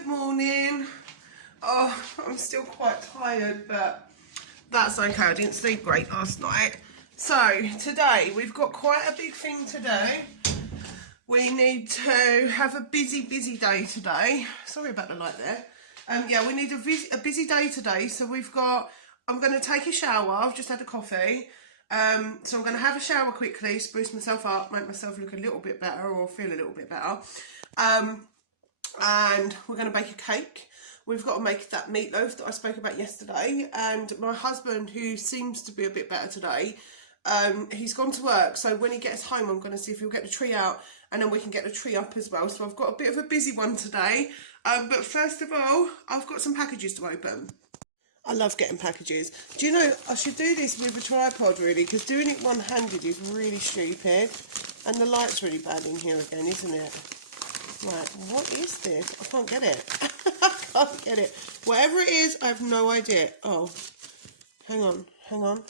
Good morning. Oh, I'm still quite tired, but that's okay. I didn't sleep great last night. So today we've got quite a big thing to do. We need to have a busy day today. Sorry about the light there. Yeah, we need a busy day today. So I'm going to take a shower. I've just had a coffee. So I'm going to have a shower quickly, spruce myself up, make myself look a little bit better or feel a little bit better. And we're going to bake a cake. We've got to make that meatloaf that I spoke about yesterday. And my husband, who seems to be a bit better today, he's gone to work. So when he gets home, I'm going to see if he'll get the tree out and then we can get the tree up as well. So I've got a bit of a busy one today. But first of all, I've got some packages to open. I love getting packages. Do you know, I should do this with a tripod really, because doing it one-handed is really stupid. And the light's really bad in here again, isn't it? Right, what is this? I can't get it. I can't get it. Whatever it is, I have no idea. Oh, hang on.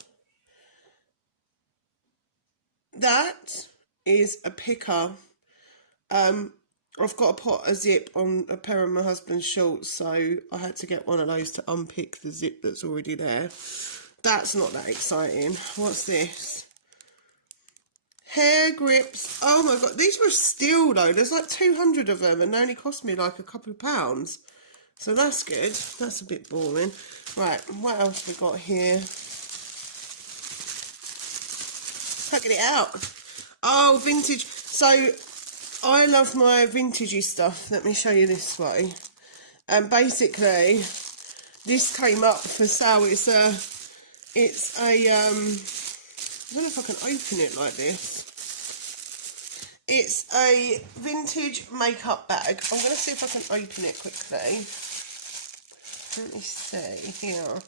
That is a picker. I've got to put a zip on a pair of my husband's shorts, so I had to get one of those to unpick the zip that's already there. That's not that exciting. What's this? Hair grips. Oh my god, these were steel though. There's like 200 of them and they only cost me like a couple of pounds. So that's good. That's a bit boring. Right, what else we got here? Packing it out. Oh, vintage. So I love my vintagey stuff. Let me show you this way. And basically, this came up for sale. It's a I don't know if I can open it like this. It's a vintage makeup bag. I'm going to see if I can open it quickly. Let me see here.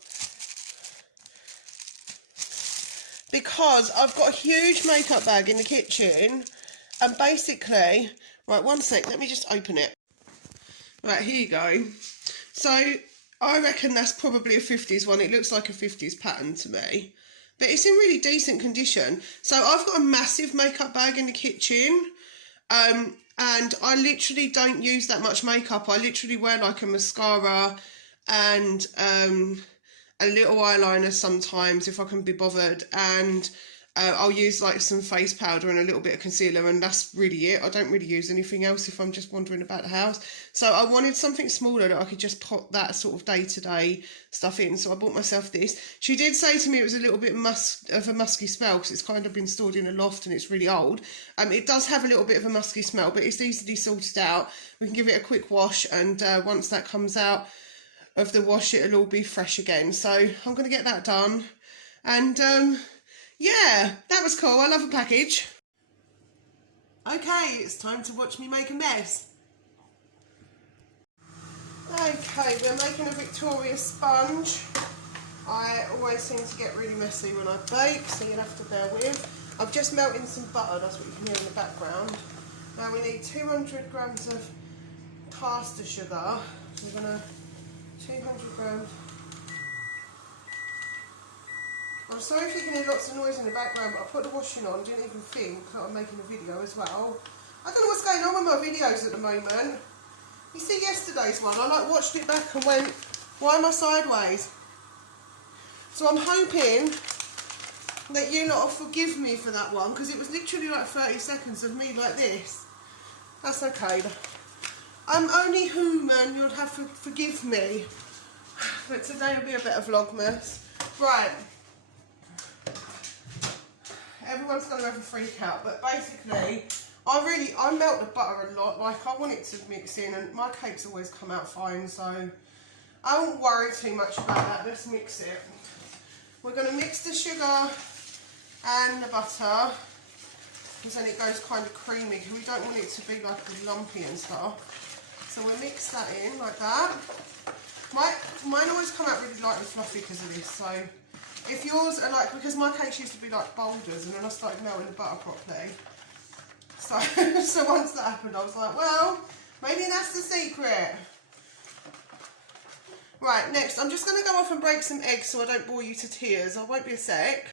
Because I've got a huge makeup bag in the kitchen. And basically, right, one sec, let me just open it. Right, here you go. So, I reckon that's probably a 50s one. It looks like a 50s pattern to me. But it's in really decent condition. So I've got a massive makeup bag in the kitchen. And I literally don't use that much makeup. I literally wear like a mascara and a little eyeliner sometimes if I can be bothered. And I'll use like some face powder and a little bit of concealer, and that's really it. I don't really use anything else if I'm just wandering about the house. So I wanted something smaller that I could just put that sort of day-to-day stuff in. So I bought myself this. She did say to me it was a little bit of a musky smell because it's kind of been stored in a loft and it's really old. It does have a little bit of a musky smell, but it's easily sorted out. We can give it a quick wash, and once that comes out of the wash, it'll all be fresh again. So I'm going to get that done. And yeah, that was cool. I love a package. Okay, it's time to watch me make a mess. Okay, we're making a Victoria sponge. I always seem to get really messy when I bake, so you'll have to bear with. I've just melted some butter, that's what you can hear in the background. Now we need 200 grams of caster sugar. So we're going to 200 grams. I'm sorry if you can hear lots of noise in the background, but I put the washing on, didn't even think that I'm making a video as well. I don't know what's going on with my videos at the moment. You see yesterday's one, I like watched it back and went, why am I sideways? So I'm hoping that you lot will forgive me for that one, because it was literally like 30 seconds of me like this. That's okay. I'm only human, you'll have to forgive me. But today will be a bit of Vlogmas. Right. Everyone's going to have a freak out, but basically, I melt the butter a lot. Like, I want it to mix in, and my cakes always come out fine, so I won't worry too much about that. Let's mix it. We're going to mix the sugar and the butter, because then it goes kind of creamy, because we don't want it to be like lumpy and stuff. So we'll mix that in like that. Mine always come out really light and fluffy because of this, so if yours are like, because my cakes used to be like boulders and then I started melting the butter properly. So once that happened, I was like, well, maybe that's the secret. Right, next, I'm just going to go off and break some eggs so I don't bore you to tears. I won't be a sec.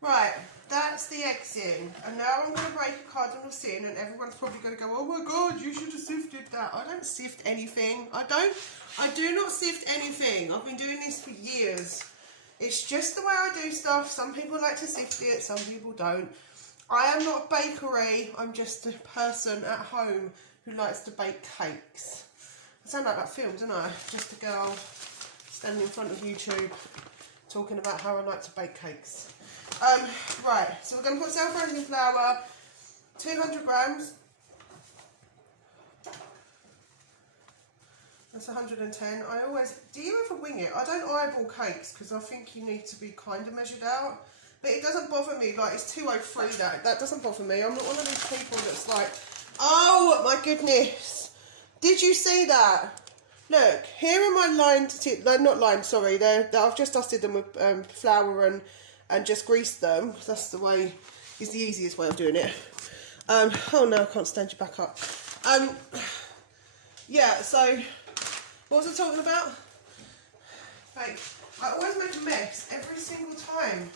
Right, that's the eggs in. And now I'm going to break a cardinal sin, and everyone's probably going to go, oh my God, you should have sifted that. I don't sift anything. I do not sift anything. I've been doing this for years. It's just the way I do stuff. Some people like to sift it, some people don't. I am not a bakery. I'm just a person at home who likes to bake cakes. I sound like that film, don't I? Just a girl standing in front of YouTube talking about how I like to bake cakes. Right, so we're going to put self-rising flour, 200 grams. That's 110. Do you ever wing it? I don't eyeball cakes because I think you need to be kind of measured out. But it doesn't bother me, like it's 203 that doesn't bother me. I'm not one of these people that's like, oh my goodness, did you see that? Look, here are my I've just dusted them with flour and just greased them. That's the way, is the easiest way of doing it. Oh no, I can't stand you back up. Yeah, so, what was I talking about? Like, I always make a mess every single time.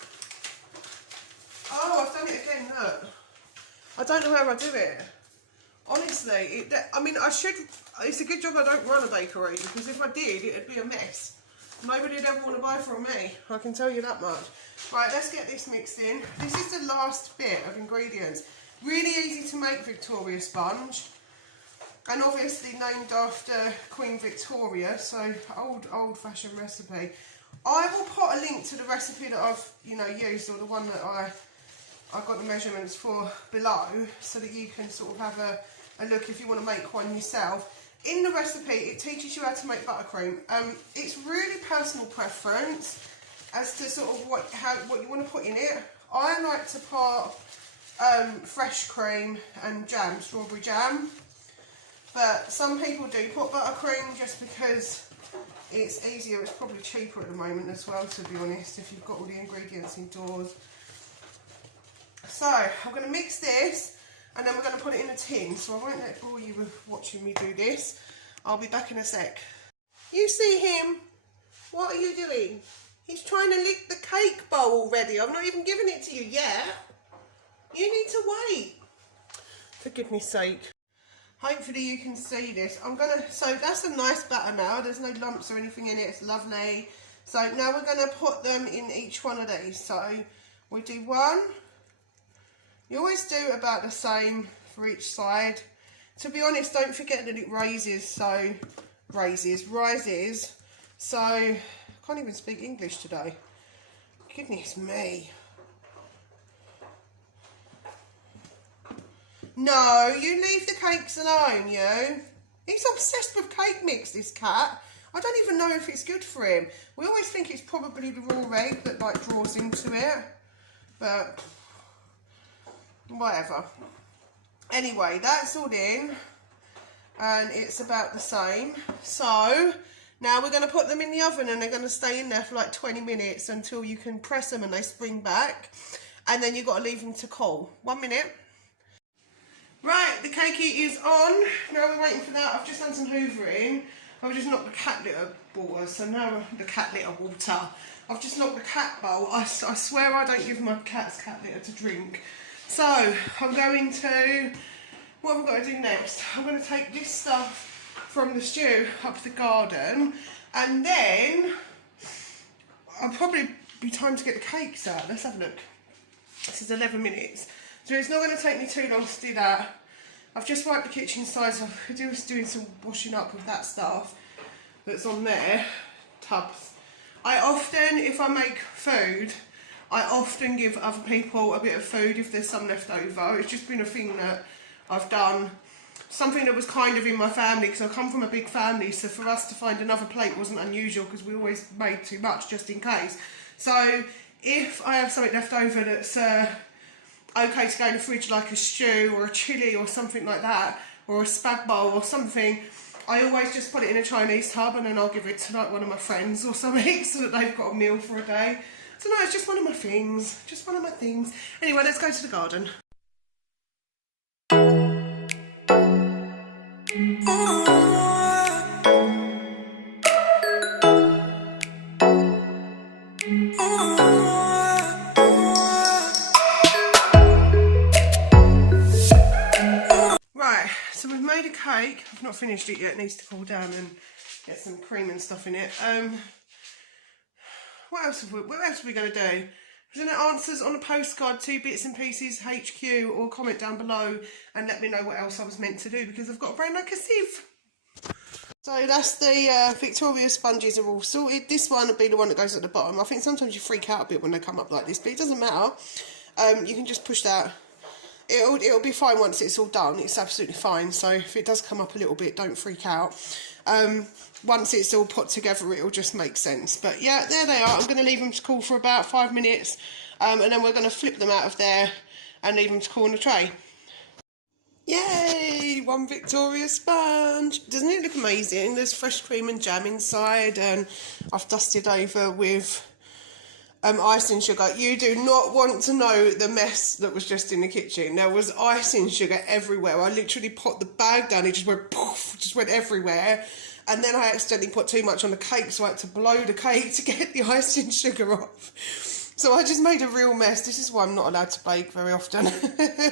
Oh, I've done it again, look. I don't know how I do it. Honestly, it's a good job I don't run a bakery, because if I did, it'd be a mess. Nobody would ever want to buy from me, I can tell you that much. Right, let's get this mixed in. This is the last bit of ingredients. Really easy to make Victoria sponge. And obviously named after Queen Victoria, so old-fashioned recipe. I will put a link to the recipe that I've, used, or the one that I got the measurements for below, so that you can sort of have a look if you want to make one yourself. In the recipe, it teaches you how to make buttercream. It's really personal preference as to sort of what you want to put in it. I like to put fresh cream and jam, strawberry jam. But some people do put buttercream just because it's easier. It's probably cheaper at the moment as well, to be honest, if you've got all the ingredients indoors. So, I'm going to mix this, and then we're going to put it in a tin. So I won't bore you with watching me do this. I'll be back in a sec. You see him? What are you doing? He's trying to lick the cake bowl already. I've not even given it to you yet. You need to wait. For goodness sake. Hopefully you can see this. So that's a nice batter now. There's no lumps or anything in it. It's lovely. So now we're going to put them in each one of these. So we do one. You always do about the same for each side. To be honest, don't forget that it rises. So I can't even speak English today. Goodness me. No, you leave the cakes alone, you. He's obsessed with cake mix, this cat. I don't even know if it's good for him. We always think it's probably the raw egg that like draws into it. But whatever. Anyway, that's all in. And it's about the same. So now we're going to put them in the oven, and they're going to stay in there for like 20 minutes until you can press them and they spring back. And then you've got to leave them to cool. 1 minute. Right, the cakey is on. Now we're waiting for that. I've just done some hoovering. I've just knocked the cat litter water. So now the cat litter water. I've just knocked the cat bowl. I swear I don't give my cats cat litter to drink. So I'm going to, what have I got to do next? I'm going to take this stuff from the stew up the garden, and then I'll probably be time to get the cakes out. Let's have a look. This is 11 minutes. So it's not going to take me too long to do that. I've just wiped the kitchen side, so I'm just doing some washing up with that stuff that's on there, tubs. I often, if I make food, I often give other people a bit of food if there's some left over. It's just been a thing that I've done. Something that was kind of in my family, because I come from a big family, so for us to find another plate wasn't unusual, because we always made too much just in case. So if I have something left over that's okay to go in the fridge, like a stew or a chilli or something like that, or a spag bowl or something, I always just put it in a Chinese tub, and then I'll give it to like one of my friends or something, so that they've got a meal for a day. So no, it's just one of my things, Anyway, let's go to the garden. not finished it yet. It needs to cool down and get some cream and stuff in it. What else are we going to do? Is there answers on a postcard, 2 bits and pieces, HQ, or comment down below and let me know what else I was meant to do, because I've got a brain like a sieve. So that's the Victoria sponges are all sorted. This one will be the one that goes at the bottom. I think sometimes you freak out a bit when they come up like this, but it doesn't matter. You can just push that. It'll be fine once it's all done. It's absolutely fine. So if it does come up a little bit, don't freak out. Once it's all put together, it'll just make sense. But yeah, there they are. I'm going to leave them to cool for about 5 minutes, and then we're going to flip them out of there and leave them to cool in a tray. Yay! One Victoria sponge. Doesn't it look amazing? There's fresh cream and jam inside, and I've dusted over with icing sugar. You do not want to know the mess that was just in the kitchen. There was icing sugar everywhere. I literally put the bag down, it just went poof, just went everywhere. And then I accidentally put too much on the cake, so I had to blow the cake to get the icing sugar off. So I just made a real mess. This is why I'm not allowed to bake very often.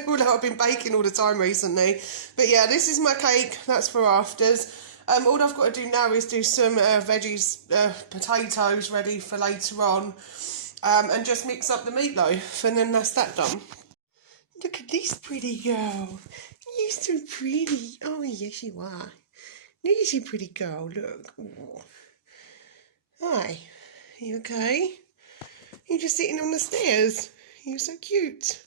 Although I've been baking all the time recently. But yeah, this is my cake. That's for afters. All I've got to do now is do some veggies, potatoes ready for later on. And just mix up the meatloaf. And then that's that done. Look at this pretty girl. You're so pretty. Oh, yes you are. There's your pretty girl, look. Oh. Hi. Are you okay? You're just sitting on the stairs. You're so cute.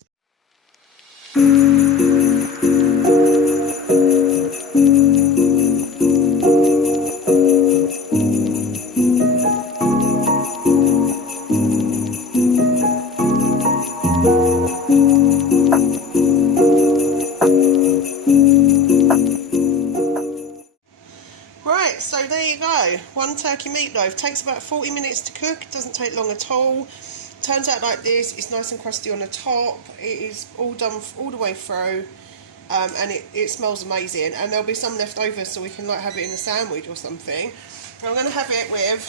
Right, so there you go. One turkey meatloaf. Takes about 40 minutes to cook. It doesn't take long at all. Turns out like this. It's nice and crusty on the top. It is all done all the way through, and it smells amazing. And there'll be some left over, so we can like have it in a sandwich or something. I'm going to have it with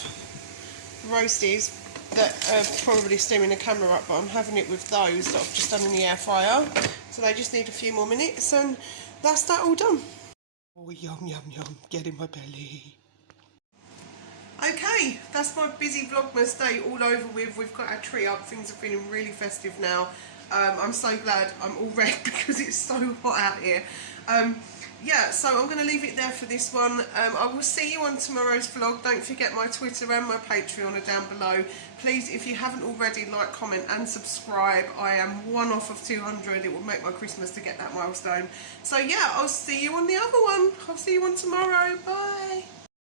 roasties that are probably steaming the camera up, but I'm having it with those that I've just done in the air fryer. So they just need a few more minutes, and that's that all done. Oh, yum, yum, yum. Get in my belly. Okay, that's my busy Vlogmas day all over with. We've got our tree up. Things are feeling really festive now. I'm so glad I'm all red because it's so hot out here. Yeah, so I'm going to leave it there for this one. I will see you on tomorrow's vlog. Don't forget my Twitter and my Patreon are down below. Please, if you haven't already, like, comment and subscribe. I am one off of 200. It will make my Christmas to get that milestone. So yeah, I'll see you on the other one. I'll see you on tomorrow. Bye.